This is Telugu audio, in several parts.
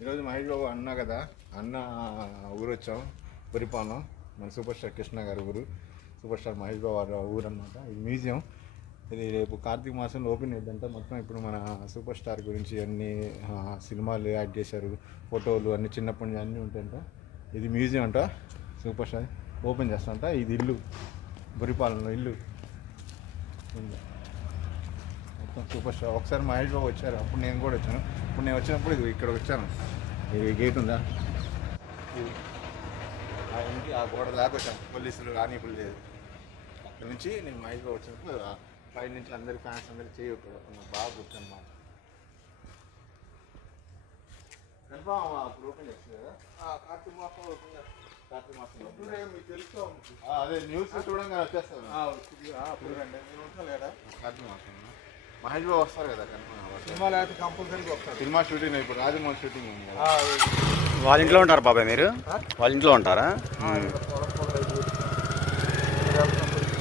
ఈరోజు మహేష్ బాబు అన్న కదా, అన్న ఊరు వచ్చాం. బురిపాలెం, మన సూపర్ స్టార్ కృష్ణ గారి ఊరు. సూపర్ స్టార్ మహేష్ బాబు గారి ఊరు అనమాట. ఇది మ్యూజియం. ఇది రేపు కార్తీక మాసంలో ఓపెన్ అయ్యిందంటే మొత్తం ఇప్పుడు మన సూపర్ స్టార్ గురించి అన్ని సినిమాలు యాడ్ చేశారు, ఫోటోలు అన్ని చిన్నప్పటి నుంచి అన్నీ ఉంటాయంట. ఇది మ్యూజియం అంట. సూపర్ స్టార్ ఓపెన్ చేస్తాంట. ఇది ఇల్లు, బురిపాలెంలో ఇల్లు మొత్తం సూపర్ స్టార్. ఒకసారి మహేష్ బాబు వచ్చారు, అప్పుడు నేను కూడా వచ్చాను. ఇప్పుడు నేను వచ్చినప్పుడు ఇది ఇక్కడ వచ్చాను. ఇది గేట్ ఉందా, ఆ ఇంటి ఆ గోడ దాకా వచ్చాను. పోలీసులు రానిప్పుడు లేదు. అక్కడ నుంచి నేను మహేష్ బాబు వచ్చినప్పుడు పై నుంచి అందరి ఫ్యాన్స్ అందరికి చేయకూడదు. బాగా కూర్చొని మాట కన్ఫామ్ అప్పుడు ఓపెన్ చేస్తుంది కదా. కార్తీక మాసం ఓపెన్ చేస్తాను. కార్తీక మాసం మీకు తెలుసు, అదే న్యూస్ చూడంగా వచ్చేస్తాను. అప్పుడు రండి, నేను ఉంటాను లేదా. కార్తీక మాసం మహేష్ బాబు వస్తారు కదా సినిమా, లేకపోతే కంపల్సరీగా వస్తారు. సినిమా షూటింగ్ ఇప్పుడు రాజమౌళి షూటింగ్ ఉంది కదా. వాళ్ళ ఇంట్లో ఉంటారు బాబాయ్ మీరు? వాళ్ళ ఇంట్లో ఉంటారా?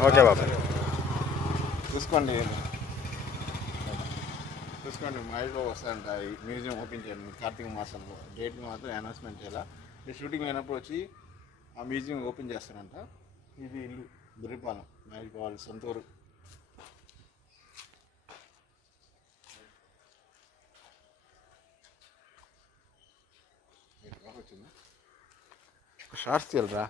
ఓకే బాబాయ్, చూసుకోండి మహేష్ బాబు వస్తారంట. ఈ మ్యూజియం ఓపెన్ చేయండి కార్తీక మాసంలో. డేట్ మాత్రం అనౌన్స్మెంట్ చేయాలా. మీరు షూటింగ్ అయినప్పుడు వచ్చి ఆ మ్యూజియం ఓపెన్ చేస్తారంట. ఇది ఇల్లు బురిపాలెం, మహేష్ బాబు వాళ్ళ సొంత ఊరు. వచ్చిందా షార్ట్స్ తీయాలరా.